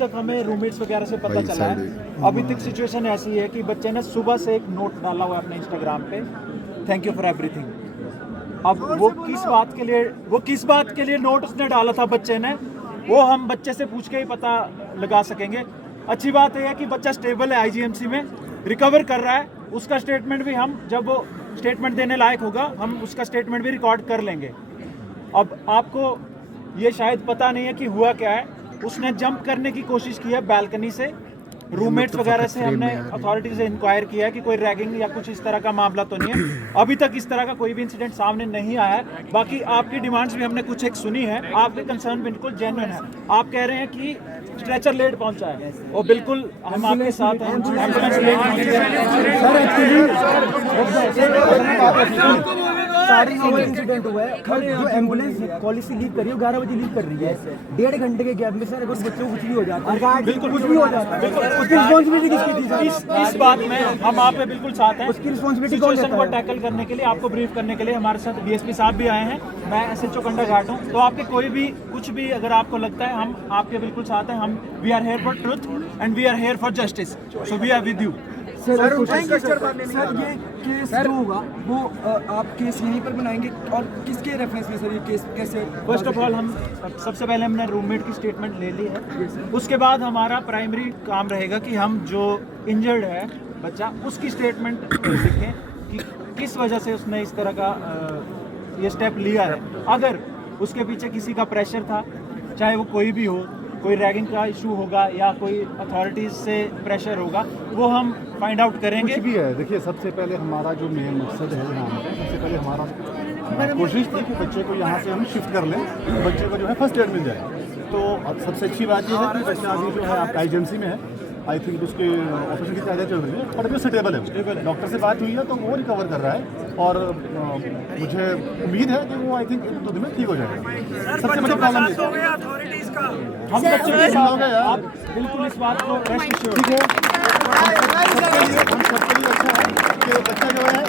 तक हमें रूममेट्स वगैरह से पता चला है, अभी तक सिचुएशन ऐसी है कि बच्चे ने सुबह से एक नोट डाला हुआ है अपने इंस्टाग्राम पे, थैंक यू फॉर एवरीथिंग। अब वो किस बात के लिए नोट उसने डाला था बच्चे ने, वो हम बच्चे से पूछ के ही पता लगा सकेंगे। अच्छी बात यह है कि बच्चा स्टेबल है, आईजीएमसी में रिकवर कर रहा है। उसका स्टेटमेंट भी हम, जब वो स्टेटमेंट देने लायक होगा, हम उसका स्टेटमेंट भी रिकॉर्ड कर लेंगे। अब आपको ये शायद पता नहीं है कि हुआ क्या है, उसने जंप करने की कोशिश की है बालकनी से। रूममेट्स वगैरह से हमने अथॉरिटी से इंक्वायर किया है कि कोई रैगिंग या कुछ इस तरह का मामला तो नहीं है। अभी तक इस तरह का कोई भी इंसिडेंट सामने नहीं आया है। बाकी आपकी डिमांड्स भी हमने कुछ एक सुनी है, आपके कंसर्न बिल्कुल जेन्युइन है। आप कह रहे हैं कि स्ट्रेचर लेट पहुंचा है, और बिल्कुल हम आपके साथ हैं। एम्बुलेंस लेट सारी इंसिडेंट हुआ है, और जो एम्बुलेंस कॉलेज से लीव कर रही है 11 बजे लीव कर रही है, 1.5 घंटे के गैप में सर अगर बच्चों को कुछ भी हो जाता है, बिल्कुल कुछ भी हो जाता है, उसकी रिस्पॉन्सिबिलिटी किसकी थी सर? इस बात में हम आप पे बिल्कुल साथ हैं। उसकी रिस्पॉन्सिबिलिटी कौन सिचुएशन लेता को है? टैकल करने के लिए, आपको ब्रीफ करने के लिए हमारे साथ डीएसपी साहब भी आए हैं, मैं एसएचओ कंडाघाट हूं। तो आपके कोई भी कुछ भी अगर आपको लगता है, हम आपके बिल्कुल साथ हैं। हम we are here for truth and we are here for justice, so we are with you. Sir ये केस जो होगा वो आप केस यहीं पर बनाएंगे, और किसके रेफरेंस में सर ये केस कैसे? फर्स्ट ऑफ ऑल हम सबसे पहले हमने रूममेट की स्टेटमेंट ले ली है, उसके बाद हमारा प्राइमरी काम रहेगा कि हम जो इंजर्ड है बच्चा, उसकी स्टेटमेंट लिखें कि किस वजह से उसने इस तरह का ये स्टेप लिया है। अगर उसके पीछे किसी का प्रेशर था, चाहे वो कोई भी हो, कोई रैगिंग का इशू होगा या कोई अथॉरिटीज से प्रेशर होगा, वो हम फाइंड आउट करेंगे। कुछ भी है, देखिए सबसे पहले हमारा जो मेन मकसद है यहाँ पे, सबसे पहले हमारा कोशिश थी कि बच्चे को यहाँ से हम शिफ्ट कर लें, बच्चे को जो है फर्स्ट एड मिल जाए। तो अब सबसे अच्छी बात यह है कि बच्चा अभी जो है आपका आईजीएमसी में है, आई थिंक उसके ऑपरेशन की तैयारी चल रही है, पर अभी स्टेबल है। डॉक्टर से बात हुई है तो वो रिकवर कर रहा है, और मुझे उम्मीद है कि वो आई थिंक 1-2 दिन में ठीक हो जाएगा। सबसे बड़ी प्रॉब्लम हम बच्चे के साथ हैं, आप बिल्कुल इस बात को रेस्ट एश्योर्ड। ठीक है, हम सबके लिए अच्छा है कि बच्चा जो है,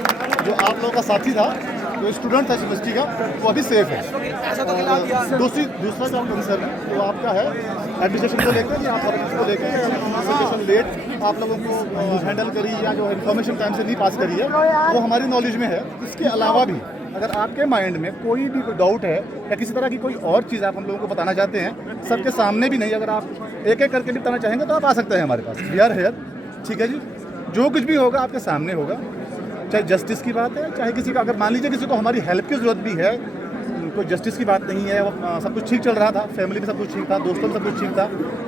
जो आप लोगों का साथी था, जो स्टूडेंट था यूनिवर्सिटी का, वो अभी सेफ है। दूसरा जो कंसर्न है वो आपका है एडमिनिस्ट्रेशन को लेकर या अथॉरिटीज को लेकर, एप्लीकेशन लेट आप लोगों को हैंडल करी या जो इन्फॉर्मेशन टाइम से नहीं पास करी है, वो हमारी नॉलेज में है। इसके अलावा भी अगर आपके माइंड में कोई भी डाउट है या किसी तरह की कोई और चीज़ आप हम लोगों को बताना चाहते हैं, सबके सामने भी नहीं, अगर आप एक एक करके भी बताना चाहेंगे तो आप आ सकते हैं हमारे पास, वी आर हेयर। ठीक है जी, जो कुछ भी होगा आपके सामने होगा, चाहे जस्टिस की बात है, चाहे किसी का, अगर मान लीजिए किसी को हमारी हेल्प की ज़रूरत भी है, कोई जस्टिस की बात नहीं है, वो सब कुछ ठीक चल रहा था, फैमिली में सब कुछ ठीक था, दोस्तों में सब कुछ ठीक था,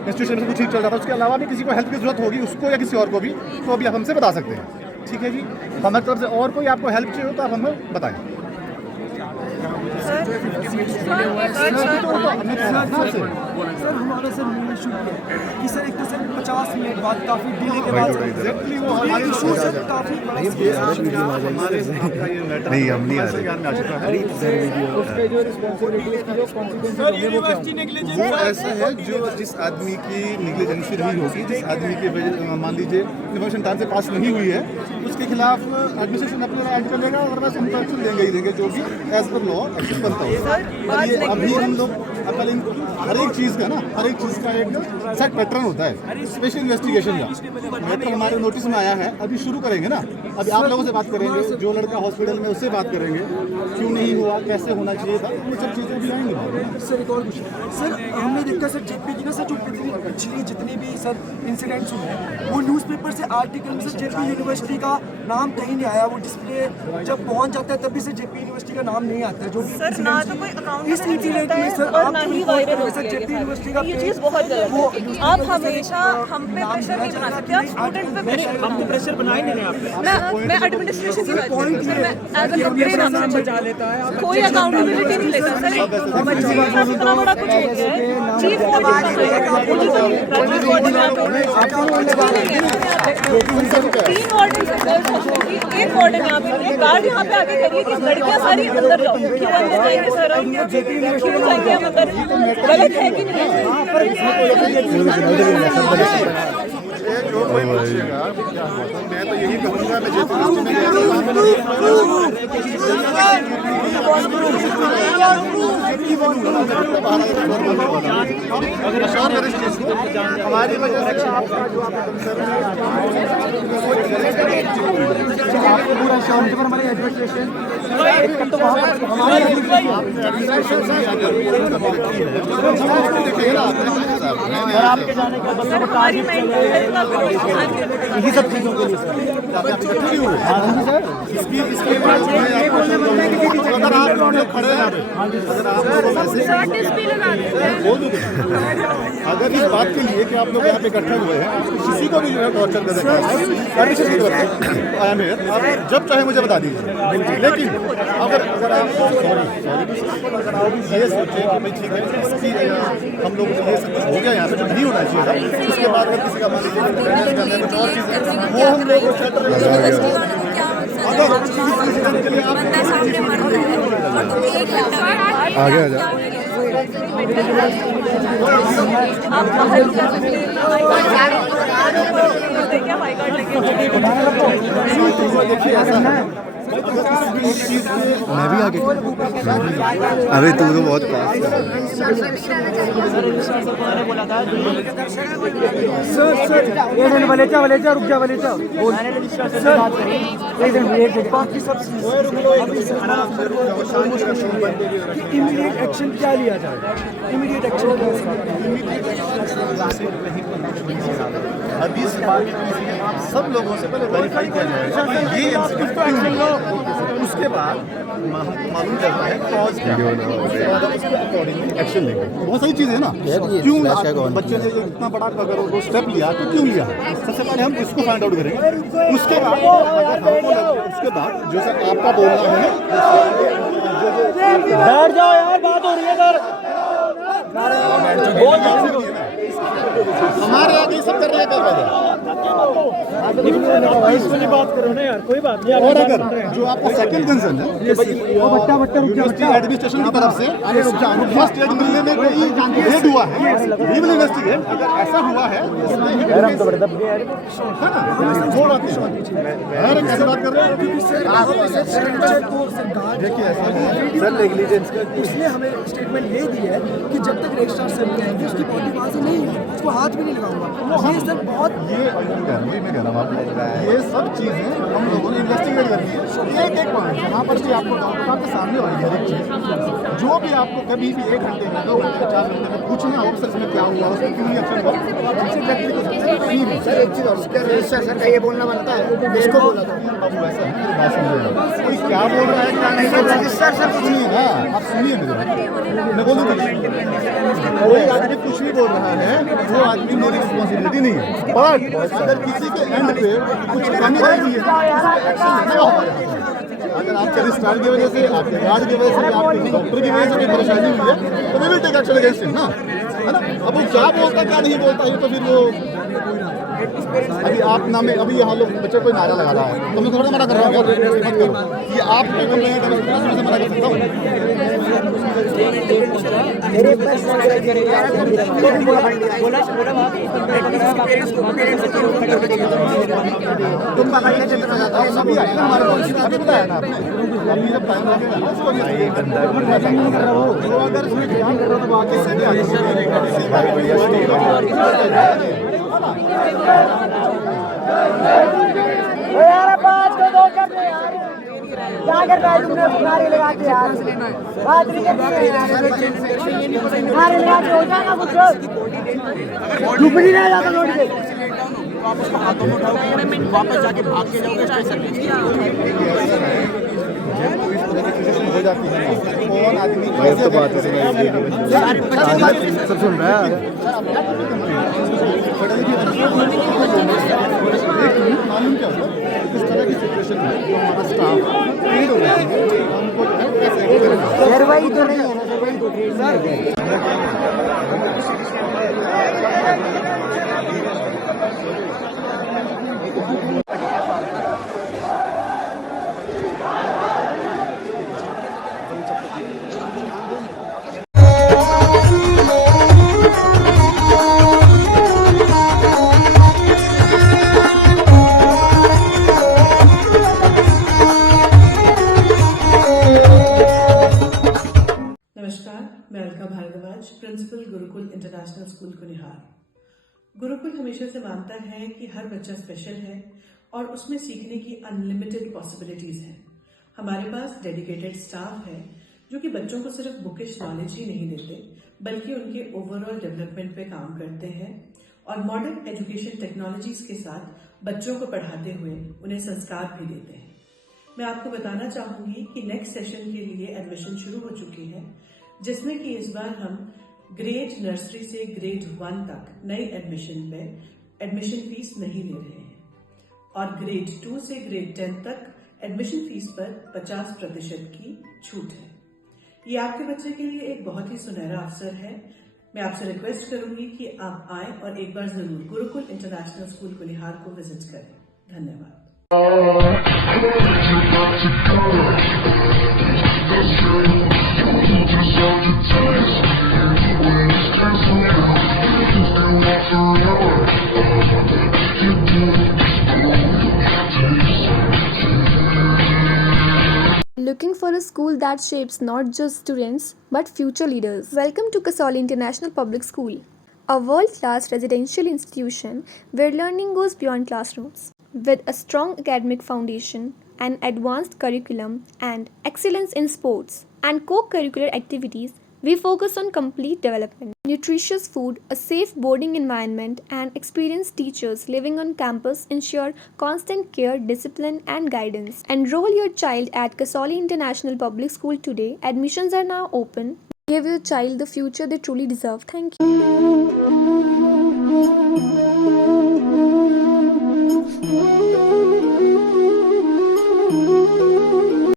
इंस्टीट्यूशन में सब कुछ ठीक चल रहा था, उसके अलावा भी किसी को हेल्प की ज़रूरत होगी, उसको या किसी और को भी, तो अभी आप हमसे बता सकते हैं। ठीक है जी, हमारी तरफ से और कोई आपको हेल्प चाहिए हो तो आप हमें बताएं। सर हमारा सर मेन इशू ये है कि सर एक तो सर 50 मिनट बाद काफ़ी डिले के बाद एग्जैक्टली वो हमारी इशू सर काफ़ी बड़ा नहीं, हम नहीं आ रहे। उसके जो रिस्पॉन्सिबिलिटी जो कॉन्सिक्वेंसेस वो ऐसा है, जो जिस आदमी की निग्लिजेंसी रही होगी, जिस आदमी की वजह मान लीजिए इन्फॉर्मेशन टाइम से पास नहीं हुई है, उसके खिलाफ एडमिनिस्ट्रेशन अपना एक्ट करेगा, अदरवाइज हम एक्शन लेंगे ही लेंगे, जो भी एज पर लॉ एक्शन बनता है। और ये अभी हम लोग हर एक चीज़ का एक सेट पैटर्न होता है, स्पेशल इन्वेस्टिगेशन का मैटर हमारे नोटिस में आया है, अभी शुरू करेंगे ना। अभी आप लोगों से बात करेंगे, जो लड़का हॉस्पिटल में उससे बात करेंगे, क्यों नहीं हुआ, कैसे होना चाहिए था, वो सब चीज़ें भी आएंगी। सर एक और क्वेश्चन सर, हमने देखा सर जेपी की ना सर, जो पिछली जितनी भी सर इंसिडेंट्स हुए हैं, वो न्यूज़पेपर से आर्टिकल में सर जेपी यूनिवर्सिटी का नाम कहीं नहीं आया, वो डिस्प्ले जब पहुंच जाता है तब भी सर जेपी यूनिवर्सिटी का नाम नहीं आता है। जो भी सर ना तो कोई अकाउंट इस इंसिडेंट में सर और आप ना ही वायरल होता सर जेपी यूनिवर्सिटी का है। ये चीज़ बहुत गलत है। आप हमेशा हम पे प्रेशर नहीं बना सकते, आप स्टूडेंट पे प्रेशर हम तो प्रेशर बना ही नहीं रहे आप पे। मैं एडमिनिस्ट्रेशन की बात कर रही हूँ सर, मैं एज अ कंप्लेन बचा लेता है, कोई अकाउंटेबिलिटी नहीं लेता सर। बच्चे के साथ इतना बड़ा कुछ हो गया है, चीफ तीन वार्डन से गर्ल्स हॉस्टल की, एक वार्डन यहाँ पे, एक गार्ड यहाँ पे आके करिए कि लड़कियाँ सारी अंदर जाओ। क्यों अंदर जाएंगे सर हम? क्यों जाएंगे हम अंदर? गलत है कि नहीं? कोई पूछेगा क्या हुआ था, मैं तो यही कहूँगा मैं जेपी यूनिवर्सिटी में गया हमारी वजह से आपका जो आपका कंसर्न आपको पूरा शांति पर हमारी एडमिनिस्ट्रेशन तो वहाँ पर हमारी और आपके जाने का बच्चों को हमारी मेंटल हेल्थ का बहुत यही सब चीज़ों के लिए सर इसके बाद ये बोलने बनता है कि अगर आप लोग खड़े हैं अगर आप लोगों में से नोटिस भी लगा देते हैं। बोल दूँ अगर इस बात के लिए कि आप लोग यहाँ पे इकट्ठे हुए हैं किसी को भी जो है टॉर्चर कर सकता है परमिशन की तरफ से आई एम हियर, आप जब चाहे मुझे बता दीजिए। लेकिन अगर आप अगर आप ये सोचें कि भाई ठीक है इसकी हम लोग ये सब कुछ हो गया यहाँ पे जो नहीं होना चाहिए था, उसके बाद अगर किसी का मान लीजिए कुछ और चीज़ें वो हम लोग आगे आ जा। आप बाहर क्या बाइकआउट लगे मैं भी आगे, अबे तू तो बहुत पास है। सर वलेचा रुक जा वलेचा इमीडिएट एक्शन क्या लिया जाए, इमीडिएट एक्शन अभी इस बात आप सब लोगों से पहले वेरीफाई किया जाएगा कि ये इंसिडेंट क्यों हुआ। उसके बाद हमको मालूम चलता है कॉज क्या है, उसके बाद हम उसके अकॉर्डिंगली एक्शन लेंगे। बहुत सारी चीज़ें हैं ना, क्यों बच्चे ने इतना बड़ा अगर वो स्टेप लिया तो क्यों लिया, सबसे पहले हम इसको फाइंड आउट करेंगे। उसके बाद उसके बाद जो सर आपका बोलना है, बैठ जाओ यार, बात हो रही है सर। हमारे आगे सब कर रहे इसमें बात करो ना यार, कोई बात नहीं। और अगर जो आपका सेकंड कंसर्न है कि भाई यूनिवर्सिटी एडमिनिस्ट्रेशन की तरफ से फर्स्ट एड मिलने में कोई रेड हुआ है, वी विल इन्वेस्टिगेट। अगर ऐसा हुआ है वो बात नहीं, कैसे बात कर रहे हैं। देखिए ऐसा है सर नेग्लिजेंस का उसने हमें स्टेटमेंट ये दी है कि जब तक रजिस्ट्रार सर नहीं आएंगे उसकी बॉडी वहाँ से नहीं, उसको हाथ भी नहीं लगाऊंगा। ये सर बहुत मैं कह रहा हूँ ये सब चीज़ें हम लोगों ने इन्वेस्टिगेट करनी है। एक पॉइंट यहाँ पर भी आपको डाउट आपके सामने वाली हर एक चीज़ जो भी आपको कभी भी 1 घंटे में 2 घंटे 4 घंटे में पूछना हो सर में क्या हुआ, उसमें क्यों एक्शन हुआ, सर एक चीज़ और सर का ये बोलना बनता है। इसको बोला था बाबू ऐसा है, मेरी बात समझिएगा, कोई क्या बोल रहा है क्या नहीं, सर सुनिए ना, आप सुनिए मैं बोलूँ कोई आदमी कुछ भी बोल रहा है वो आदमी मेरी रिस्पॉन्सिबिलिटी नहीं है, बट अगर किसी के एंड पे कुछ कमी रही है, अगर आपके रजिस्ट्रार की वजह से, आपके गार्ड की वजह से, आपके डॉक्टर की वजह से कोई परेशानी हुई है तो we will take action against him ना, है ना। अब वो क्या बोलता क्या नहीं बोलता है तो फिर वो अभी आप नाम में अभी यहाँ लोग बच्चे कोई नारा लगा रहा है तो मैं थोड़ा मना कर रहा हूँ, मत करो ये आप बोल रहे हैं तो मैं मना कर सकता हूँ। तुम पकड़ने से सभी आए ना हमारे पास, अभी बताया ना आपने, अभी जब टाइम लगेगा ना उसको अगर उसमें ध्यान कर रहा तो बाकी सभी यार 5 को 2 कर दे यार, क्या कर रहा है तुमने नारे लगा के यार, बात नहीं करते नारे लगा के हो जाएगा कुछ, चुप नहीं रह जाता रोड पे, वापस हाथों में उठाओगे वापस जाके भाग के जाओगे स्टेशन में हो जाती है। कौन आदमी तो बात सब सुन रहा है। मालूम क्या होता है इस तरह की सिचुएशन में जो हमारा स्टाफ ट्रेंड हो रहा है उनको जो है सर वही तो नहीं है ना, सर वही तो ट्रेन नमस्कार। गुरुकुल हमेशा से मानता है कि हर बच्चा स्पेशल है और उसमें सीखने की अनलिमिटेड पॉसिबिलिटीज हैं। हमारे पास डेडिकेटेड स्टाफ है जो कि बच्चों को सिर्फ बुकिश नॉलेज ही नहीं देते बल्कि उनके ओवरऑल डेवलपमेंट पे काम करते हैं और मॉडर्न एजुकेशन टेक्नोलॉजीज के साथ बच्चों को पढ़ाते हुए उन्हें संस्कार भी देते हैं। मैं आपको बताना चाहूंगी कि नेक्स्ट सेशन के लिए एडमिशन शुरू हो चुकी है, जिसमें कि इस बार हम ग्रेड नर्सरी से ग्रेड 1 तक नई एडमिशन पे एडमिशन फीस नहीं ले रहे हैं और ग्रेड 2 से ग्रेड 10 तक एडमिशन फीस पर 50% की छूट है। ये आपके बच्चे के लिए एक बहुत ही सुनहरा अवसर है। मैं आपसे रिक्वेस्ट करूंगी कि आप आए और एक बार जरूर गुरुकुल इंटरनेशनल स्कूल कुलिहार को विजिट करें। धन्यवाद। Looking for a school that shapes not just students but future leaders? Welcome to Kasoli International Public School, a world-class residential institution where learning goes beyond classrooms. With a strong academic foundation, an advanced curriculum, and excellence in sports and co-curricular activities, we focus on complete development. Nutritious food, a safe boarding environment, and experienced teachers living on campus ensure constant care, discipline, and guidance. Enroll your child at Kasoli International Public School today. Admissions are now open. Give your child the future they truly deserve. Thank you.